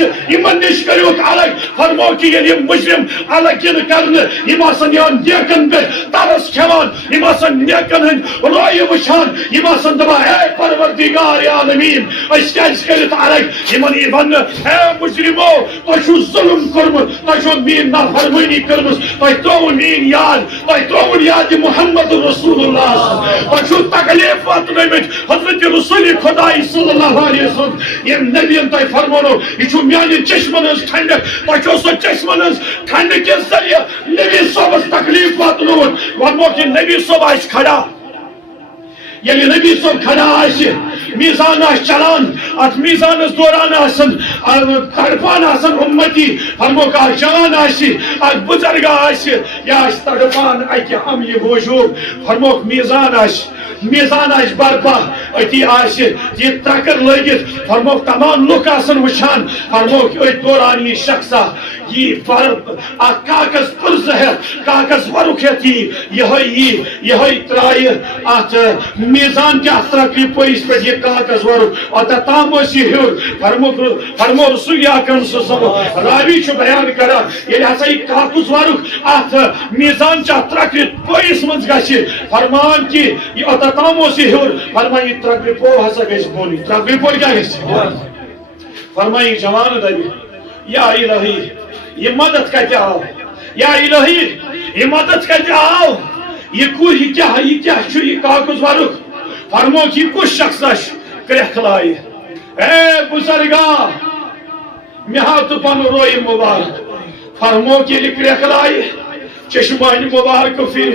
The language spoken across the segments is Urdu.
یمن نش کریوک الگ فرمو کہ یل مجرم الگ ین کرنے یم آسن یوان نیکن پہ ترس کھیوان یم آسن نیکن ہند روی وچھان یم آسن دپان اے پروردگار عالمین اس کیاز کرت الگ یمن یہ ون اے مجرمو تہ ظلم کورمت تہ مین نافرمانی کرمس تہ ترو مین یاد تہ ترو یاد محمد رسول اللہ تہ تکلیف واتنمت حضرت رسول خدا صلی اللہ علیہ وسلم یم نبی تہ فرمونو یہ میان چشمن ہز ٹھنڈک تہ سو چشمن ہز ٹھنڈک کے ذریعہ نبی صاحب تکلیف واتنوت ونمو کہ نبی صاحب آس کھڑا یعنی نبی صاحب کھڑا آس میزان آس چلان ات میزانس دوران آسن تڑپان آسن امتی فرمو کہ جان آس بزرگ آس یا آس تڑپان اکہ عملی موجود فرمو میزان آس برپا اتی آس یہ ترکر لگت فرمو تمام لوگ آسن وچھان فرمو کہ دوران یہ شخصا یہ کاغذ پرز ہے کاغذ ورک ہے یہ ترائی ات میزان کے ترقی پویس پہ یہ کاغذ ورک اور تام ہور فرمو رسول اکرم صلی اللہ علیہ وسلم راوی چھ بیان کرا یہ ہسا یہ کاغذ ورک ات میزان چھ ترقی پویس من گژھِ فرمان کہ یہ تام ہور فرمان یہ ترقی پو ہسا گژھِ بونی ترقی پو کیا گژھِ فرمان یہ جوان دبی یا الہی یہ مدد کتے آو یا الہی یہ مدد کتے آو یہ کیا یہ کاغذ ورک فرمو کہ کس شخص کرخ لائی اے بزرگا مے ہاو تو پن روی مبارک فرمو کہ یہ کرخ لائی چشمانی مبارک پھر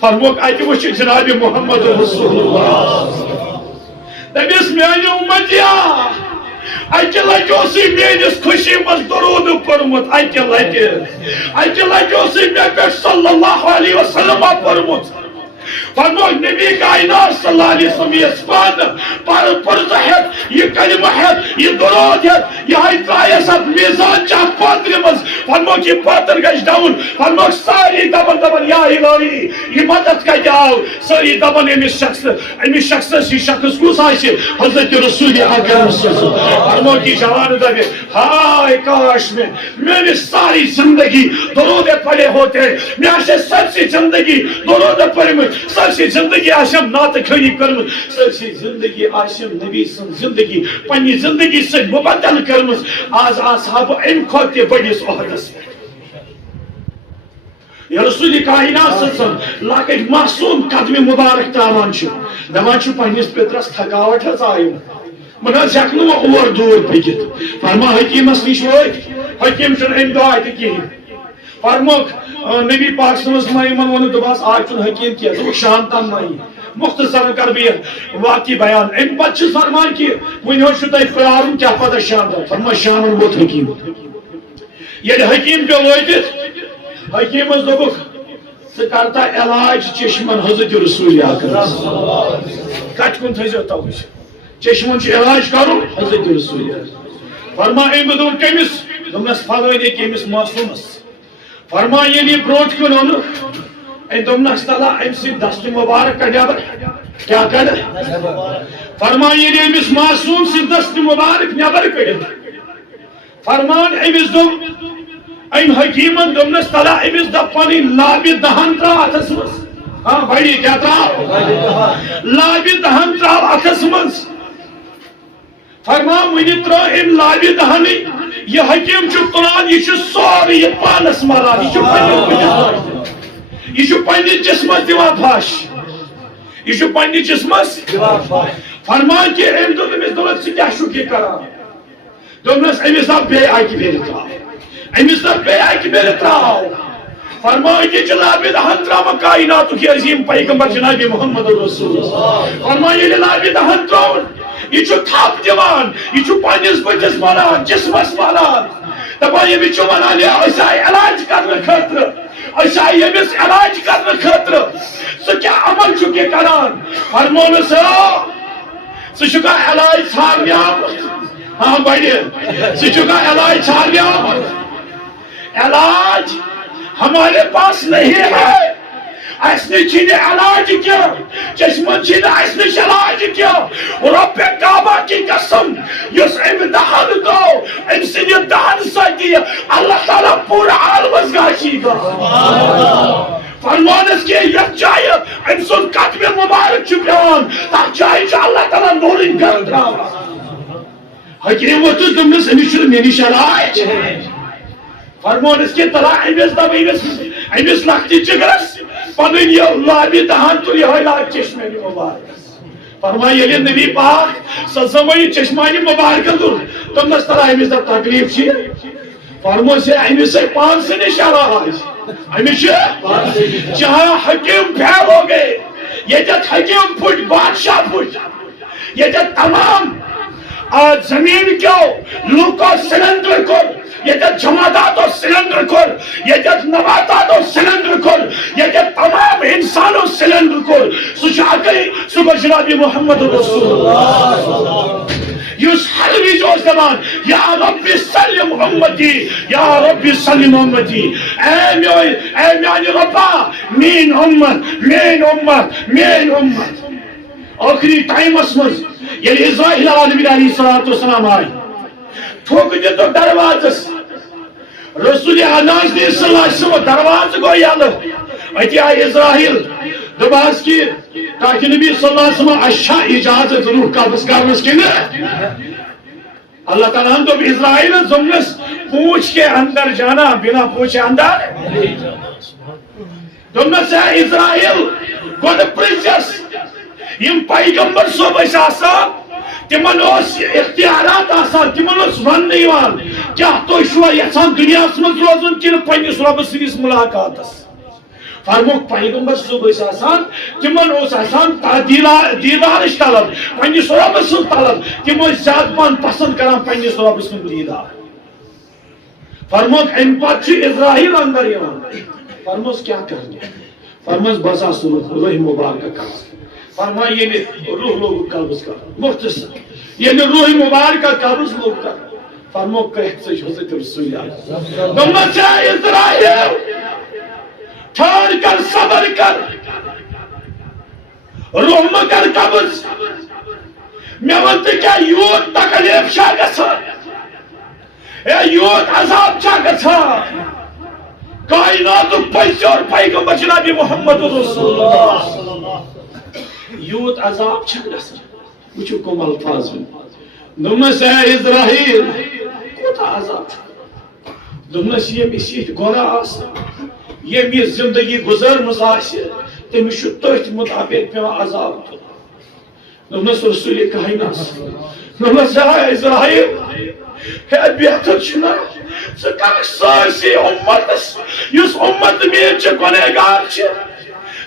فرمو کہ اتہ وچھ جناب محمد رسول اللہ دبیس میانہ امتیا اکہ لٹہ اسی میانس خوشی مز درود پورمت اکہ لٹہ اسی مے پہ صلی اللہ علیہ وسلم پورمت فرمو نبی کائنات صلی اللہ علیہ وسلم یہ سبحان پرز ہے یہ کلمہ ہے یہ درود ہے یہ ترائے سب میزان چاہ پاتر مز فرمو کہ پاتر گش ڈاؤن فرمو ساری دبن یا الہی یہ مدد کا جاؤ ساری دبن امیس شخص سی شخص کس آئیے حضرت رسول اکرم صلی اللہ علیہ وسلم فرمو کہ جوان دبے ہائے کاش میں ساری زندگی درود پڑے ہوتے میں آشے سب سی زندگی درود پڑے میں سر سی زندگی آشم نات کھڑی کرم سر سی زندگی آشم نبی سن زندگی پنی زندگی سے مبدل کرم آز اصحاب ان کھوتے بڑیس عہدس یا رسول کائنات صلی اللہ علیہ وسلم لاکھ معصوم قدم مبارک تاوان چھو دمان چھو پنیس پترس تھکاوٹ ہے آئیو مناز یکنو اور دور پکت فرما حکیم اس نیش وائد حکیم چن ان دعا ہے کی فرموک نبی پاک صلی اللہ علیہ وسلم ونو دباس آج چون حکیم کیا تو شانتان نہیں مختصر کر بھی واقعی بیان ان پچھس فرمان کی ونی ہو شتا اقرارم کیا پتہ شاندار فرما شانن بہت حکیم یہ حکیم پہ وائدت حکیم اس دبک سے کرتا علاج چشمن حضرت رسول اکرم کچھ کن تھیزو تاوش چشمن چھ علاج کرو حضرت رسول فرما این بدون کمیس دمنس فالویدے کمیس معصومس فرما یہ بروٹ کن ان دمنس تلا ام سی دست مبارک کا نیبر کیا کر فرما یہ امس معصوم سی دست مبارک نیبر کر فرمان امس دم ام حکیمن دمنس تلا امس دپانی لابی دہن ترا اتس مز ہاں بھائی کیا ترا لابی دہن ترا اتس مز فرما ونی ترا ام لابی دہنی یہ حکیم چھو تلان یہ چھو سوری یہ پانس مران یہ چھو پنی جسمس دیوان پھاش یہ چھو پنی جسمس فرمان کہ ام دونس دولت سے کیا شکی کران دونس امیس آپ بے آئی کی بیرے تراؤ امیس آپ بے آئی کی بیرے تراؤ فرمان کہ جنابی دہن تراؤ کائناتو کی عظیم پیغمبر جنابی محمد رسول فرمان یہ جنابی دہن تراؤ یہ چھو تھاپ دیوان یہ چھو پانیس بچس مانان جسمس مانان دبا یہ بچو مانان یا ایسا علاج کرنے خطر ایسا یہ بس علاج کرنے خطر سو کیا عمل چکے کران فرمون سو چکا علاج چھامیاب ہاں بھائی سو چکا علاج چھامیاب علاج ہمارے پاس نہیں ہے اسنے چھنے علاج کیا چشمن چھنے اسنے علاج کیا رب کعبہ کی قسم یس ام دہن دو ام سنی پورا عالمس گاشی گا فرمانس کے یک جائے ام سن قدم مبارک چپیان تا جائے چا اللہ تعالیٰ نورین گھر تراؤ حکیم وطن دمس امیشن منی شرائع فرمانس کے طرح امیس دب امیس لکتی چگرس پنن یہ لابی دہان تو یہ حیلات چشمانی مبارک فرمائی یلی نبی پاک سزمائی چشمانی مبارک دور دمس طرح امیس دب تکلیف چی فرمو سے امیس سے پان سے نشارہ امیس جہاں حکیم پھیل ہو گئے یہ جت حکیم پھٹ بادشاہ پھٹ یہ جت تمام زمین کیوں لوکو سلندر کر یہ جت جماعتات و سلندر کر یہ جت نباتات و سلندر کر یہ جت تمام انسانوں سلندر کر سوچا گئی صبح جناب محمد رسول اللہ یس حلوی جو زمان یا رب سلم امتی یا رب سلم امتی اے میانی ربا مین امت آخری ٹائم اسمز یعنی اسرائیل علیہ السلام آئی ٹھوک دیتو دروازس رسول اناس دی صلی اللہ علیہ وسلم دروازہ گو یالو اتی آئی اسرائیل دباز کی تاکہ نبی صلی اللہ علیہ وسلم اشا اجازت روح قبض کرنس کی اللہ تعالیٰ ہم تو اسرائیل زمنس پوچھ کے اندر جانا بنا پوچھے اندر دمس ہے اسرائیل گوڑ پرنسس یم پیغمبر صوب اس آسان تمن اس اختیارات آسان تمن اس ون نیوان کیا تو شوہ یسان دنیا اسمت روزن کی پنیس رب سریس ملاقات اس فرموک پیغمبر صوب اس آسان تمن اس آسان دیدارش طلب پنیس رب سن طلب تمن زیاد پان پسند کران پنیس رب سن دیدار فرموک امپات چی اسرائیل اندر یوان فرموس کیا کرنے فرموس بسا صورت روح مبارک کرنے فرمائی یہ روح لوگ قبض کر مختصر یہ روح مبارک قبض لوگ کر فرمو کہت سے حضرت رسول اللہ دمت چاہے اسرائیل ٹھار کر صبر کر روح مگر قبض میں ونت کیا یوت تکلیف شاہ گسا یوت عذاب شاہ گسا کائنات پیسے اور پیغمبر جناب محمد رسول اللہ یوت عذاب چھگلس وچو کم الفاظ میں دمس ہے اسرائیل کوتا عذاب دمس یہ مسیح گونا آسا یہ می زندگی گزر مزاسی تمی شتوچ مطابق پہ عذاب تو دمس رسول کائناس دمس ہے اسرائیل ہے بیعتر چھنا سکر سارسی امتس یس امت میں چھ گنہگار چھ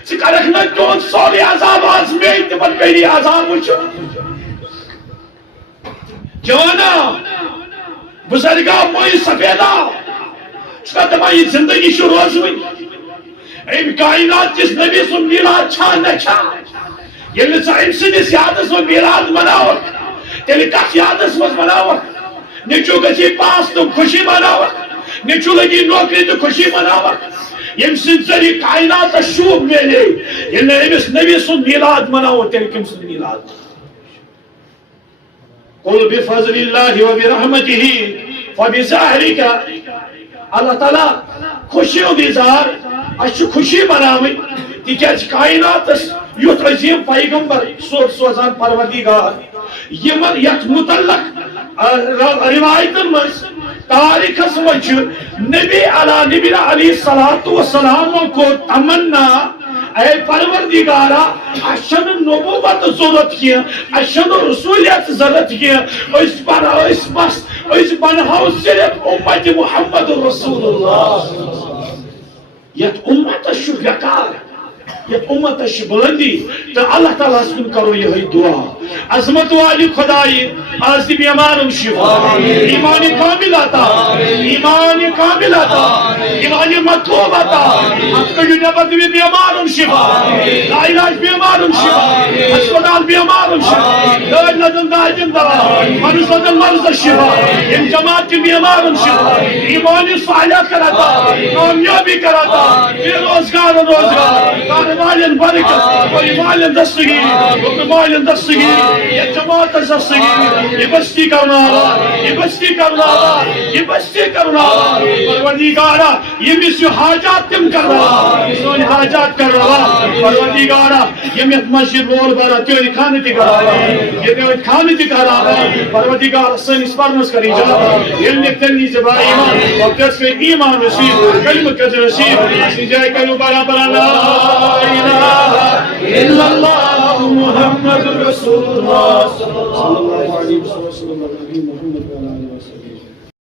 سکرک نہ کون سوری عذاب آزمائی تمن پہلی عذاب وچھو جوانا بزرگا موئی سفیدہ چکا تمہاری زندگی شروع ہوئی ایم کائنات جس نبی سن میلاد چھان نہ چھان یہ لسا ام سنس یادس و میلاد مناوک تیلی کس یادس و مناوک نچو گسی پاس تو خوشی مناوک نچو لگی نوکری تو خوشی مناوک یم سن ذریعہ کائنات شوب میلے یہ نبی سن میلاد مناو تیل کم سن میلاد قل بفضل اللہ و برحمتہ فبظاہرک اللہ تعالیٰ خوشی و بیزار اچھ خوشی مناوی تیکیج کائنات یوت عظیم پیغمبر سوزان پروردگار یمن یک متعلق روایتن مرس تاریخ سمجھ نبی علیہ السلام کو تمنا اے پروردگارا اشن نبوت ضرورت کیا اشن رسولیت ضرورت کیا اس بناو صرف امت محمد رسول اللہ یت امت شفقار یہ امت بلندی تو اللہ تعالیٰ سن کرو یہ دعا عظمت والی خدائی آج دی بیمارم شفا ایمان کامل آتا ایمان کامل آتا ایمان مطلوب آتا آپ کا جنبت بھی بیمارم شفا لا علاج بیمارم شفا اسپتال بیمارم شفا دائر ندن دائجن دوا منس ندن مرض شفا ان جماعت کی بیمارم شفا ایمانی صالحات کراتا کامیابی کراتا بے روزگار کارنالین برکت ایمالین دستگیری حکمالین دستگیری یہ جماعت دستگیری یہ بستی کرنا یہ بستی کرنا یہ بستی کرنا پروردگارا یہ مس حاجات تم کرنا سون حاجات کرنا پروردگارا یہ مت مسجد رول بارا تیری کھانے تی کرا یہ تیری کھانے تی کرا پروردگار سنس پرنس کری جا علم تنی زبا ایمان اور تیس کے ایمان نصیب کلمہ کذر نصیب سجائے کلو بارا بارا لا الہ الا اللہ محمد رسول اللہ صلی اللہ علیہ وسلم